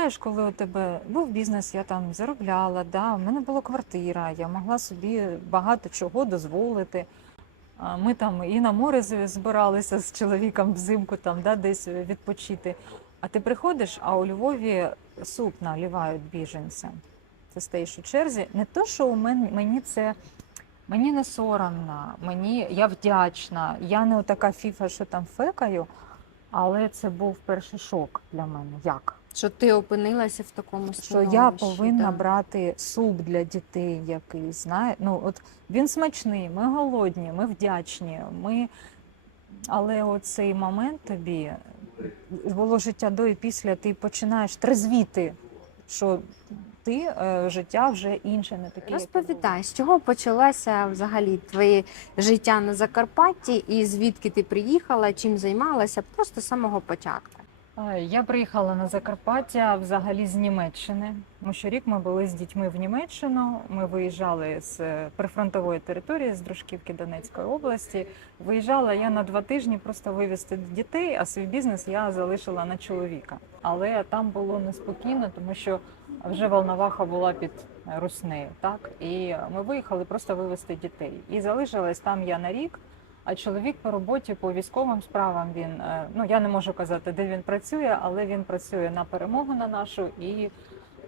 Знаєш, коли у тебе був бізнес, я там заробляла, да, у мене була квартира, я могла собі багато чого дозволити. Ми там і на море збиралися з чоловіком взимку, там, да, десь відпочити. А ти приходиш, а у Львові суп наливають біженцям. Ти стоїш у черзі. Не то, що у мене мені це мені не соромно, мені я вдячна. Я не така фіфа, що там фекаю, але це був перший шок для мене. Як? Що ти опинилася в такому що я повинна да. брати суп для дітей якийсь. Знає? Ну, от він смачний, ми голодні, ми вдячні. Ми... Але оцей момент тобі було життя до і після, ти починаєш трезвіти, що ти е, життя вже інше, не таке. Розповідай, з чого почалося взагалі твоє життя на Закарпатті і звідки ти приїхала, чим займалася, просто з самого початку. Е, Я приїхала на Закарпаття взагалі з Німеччини. Тому що рік ми були з дітьми в Німеччину. Ми виїжджали з е, прифронтової території з Дружківки Донецької області. Виїжджала я на два тижні просто вивезти дітей, а свій бізнес я залишила на чоловіка. Але там було неспокійно, тому що вже волноваха була під руснею. Так і ми виїхали просто вивезти дітей. І залишилась там я на рік. А чоловік по роботі по військовим справам він е, ну я не можу казати, де він працює, але він працює на перемогу на нашу. І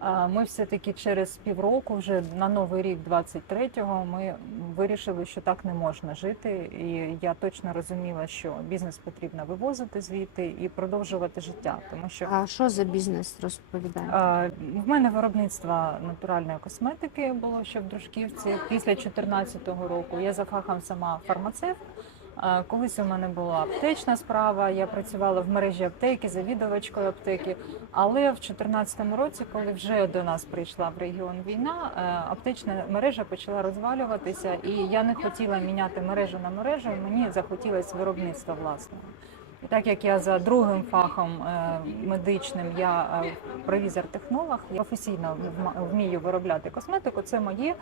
е, ми все-таки через півроку, вже на новий рік, 23-го, ми вирішили, що так не можна жити. І я точно розуміла, що бізнес потрібно вивозити звідти і продовжувати життя, тому що А що за бізнес розповідає? Е, В мене виробництво натуральної косметики було ще в Дружківці після 2014 року. Я за фахом сама фармацевт. Колись у мене була аптечна справа. Я працювала в мережі аптеки, завідувачкою аптеки. Але в 2014 році, коли вже до нас прийшла в регіон війна, е, аптечна мережа почала розвалюватися, і я не хотіла міняти мережу на мережу. Мені захотілося виробництва власного. І так як я за другим фахом е, медичним, я е, провізор-технолог, я професійно вмію виробляти косметику, це моє.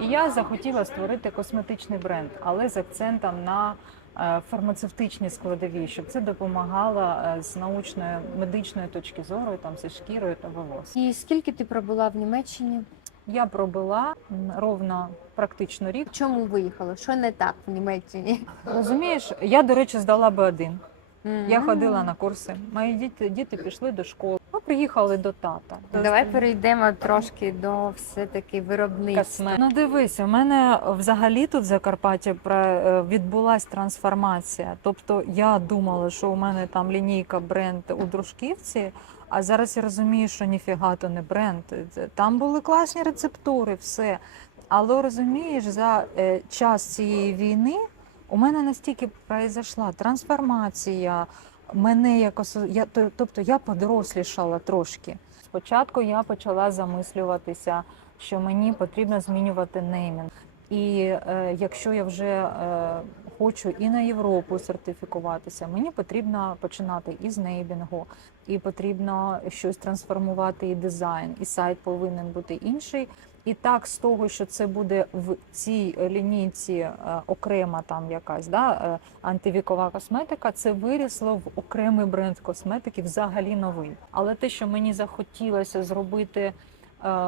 І я захотіла створити косметичний бренд, але з акцентом на е, фармацевтичні складові, щоб це допомагало з научної медичної точки зору, там зі шкірою та волоссям. І скільки ти пробула в Німеччині? Я пробула ровно практично рік. Чому виїхала? Що не так в Німеччині? Розумієш, я, до речі, здала Б1. Я ходила на курси. Мої діти, діти пішли до школи. Ми приїхали до тата. Давай перейдемо трошки до все-таки виробництва. Ну дивись, у мене взагалі тут в Закарпатті е, трансформація. Тобто я думала, що у мене там лінійка бренд у Дружківці, а зараз я розумію, що ніфіга то не бренд. Там були класні рецептури, все. Але розумієш, за е, час цієї війни у мене настільки произошла трансформація. Мене як осо- я, то- тобто я подорослішала трошки. Спочатку я почала замислюватися, що мені потрібно змінювати неймінг. І е, якщо я вже е, хочу і на Європу сертифікуватися, мені потрібно починати із неймінгу, і потрібно щось трансформувати, і дизайн, і сайт повинен бути інший. І так, з того, що це буде в цій лінійці е, окрема там якась да, е, антивікова косметика, це вирісло в окремий бренд косметики, взагалі новий. Але те, що мені захотілося зробити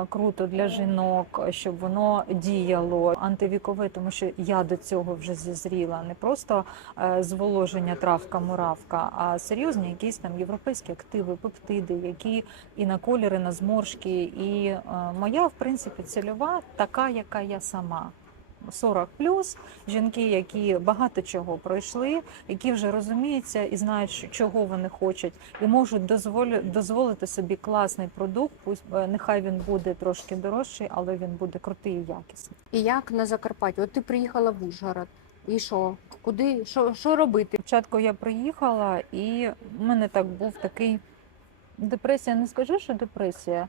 круто для жінок, щоб воно діяло антивікове, тому що я до цього вже зізріла. Не просто е, зволоження травка, муравка, а серйозні якісь там європейські активи, пептиди, які і на кольори, на зморшки. І е, моя, в принципі, цільова така, яка я сама. 40 плюс жінки, які багато чого пройшли, які вже розуміються і знають, чого вони хочуть, і можуть дозволити собі класний продукт. Пусть е, нехай він буде трошки дорожчий, але він буде крутий і якісний. І як на Закарпатті? От ти приїхала в Ужгород. І що? Куди? Що, що робити? Спочатку я приїхала, і в мене так був такий депресія. Не скажу, що депресія.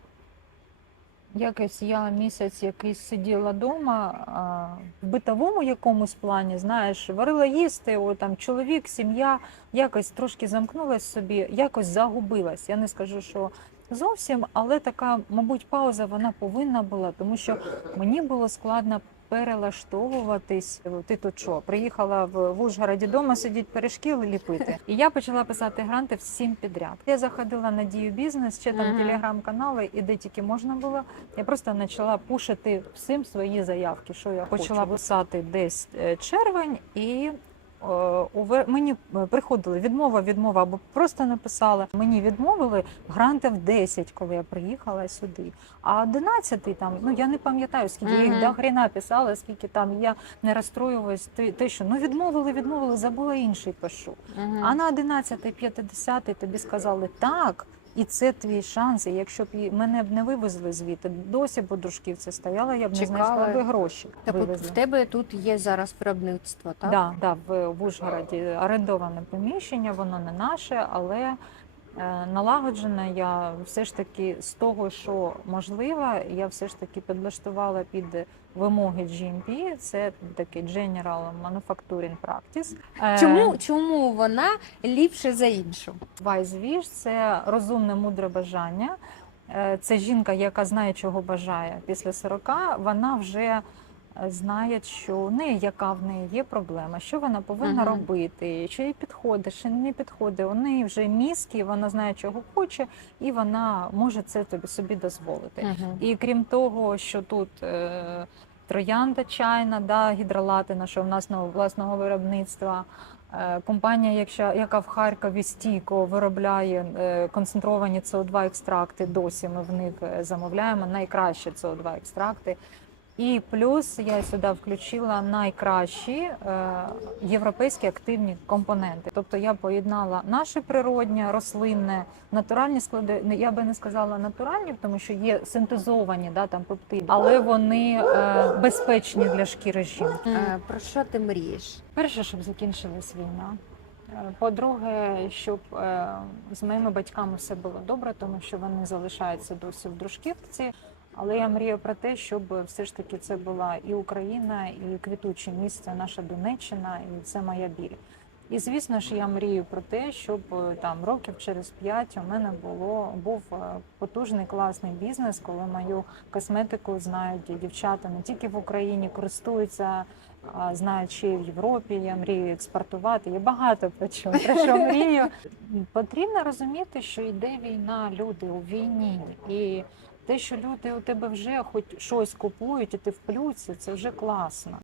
Якось я місяць якийсь сиділа вдома в битовому якомусь плані, знаєш, варила їсти, о, там чоловік, сім'я, якось трошки замкнулась собі, якось загубилась. Я не скажу, що зовсім, але така, мабуть, пауза вона повинна була, тому що мені було складно перелаштовуватись. Ти тут що, приїхала в, в Ужгороді дома сидіть пиріжки ліпити. І я почала писати гранти всім підряд. Я заходила на дію бізнес, ще там Мгм. телеграм-канали, і де тільки можна було. Я просто почала пушити всім свої заявки, що я почала писати десь е, червень і. Е, Мені е, приходили відмова, відмова, або просто написала. Мені відмовили грантів 10, коли я приїхала сюди. А 11 там, ну я не пам'ятаю, скільки я їх до хрена писала, скільки там я не розстроювалась. Те, те, що ну відмовили, відмовили, забула інший пишу. А на 11 50 тобі сказали так. І це твій шанс. І якщо б мене б не вивезли звідти, досі б у дружківці стояла, я б не Чекала. знайшла би гроші. Так вивезли. в тебе тут є зараз виробництво, так? Да, да, в, в Ужгороді орендоване приміщення, воно не наше, але е, налагоджене я все ж таки з того, що можливо, я все ж таки підлаштувала під вимоги GMP, це такий General Manufacturing Practice. Е, Чому, чому вона ліпше за іншу? Вайзвіж це розумне, мудре бажання. Е, Це жінка, яка знає, чого бажає після 40, вона вже знає, що в неї яка в неї є проблема, що вона повинна Мгм. робити, що їй підходить, що не підходить. У неї вже мізки, вона знає, чого хоче, і вона може це тобі собі дозволити. Мгм. І крім того, що тут е, троянда чайна, да, гідролатина, що в нас на власного виробництва. Е, Компанія, якщо, яка в Харкові стійко виробляє е, концентровані СО2 екстракти, досі ми в них е, замовляємо найкращі СО2 екстракти. І плюс я сюди включила найкращі е, європейські активні компоненти. Тобто я поєднала наше природнє, рослинне, натуральні склади. Я би не сказала натуральні, тому що є синтезовані да, там пептиди, але вони е, безпечні для шкіри жінки. Е, Про що ти мрієш? Перше, щоб закінчилась війна. По-друге, щоб з моїми батьками все було добре, тому що вони залишаються досі в дружківці. Але я мрію про те, щоб все ж таки це була і Україна, і квітуче місце, наша Донеччина, і це моя біль. І звісно ж, я мрію про те, щоб е, там років через п'ять у мене було був е, потужний класний бізнес, коли мою косметику знають дівчата не тільки в Україні користуються а, знають ще й в Європі. Я мрію експортувати. Я багато про чого про що мрію. Потрібно розуміти, що йде війна, люди у війні, і те, що люди у тебе вже хоч щось купують, і ти в плюсі, це вже класно.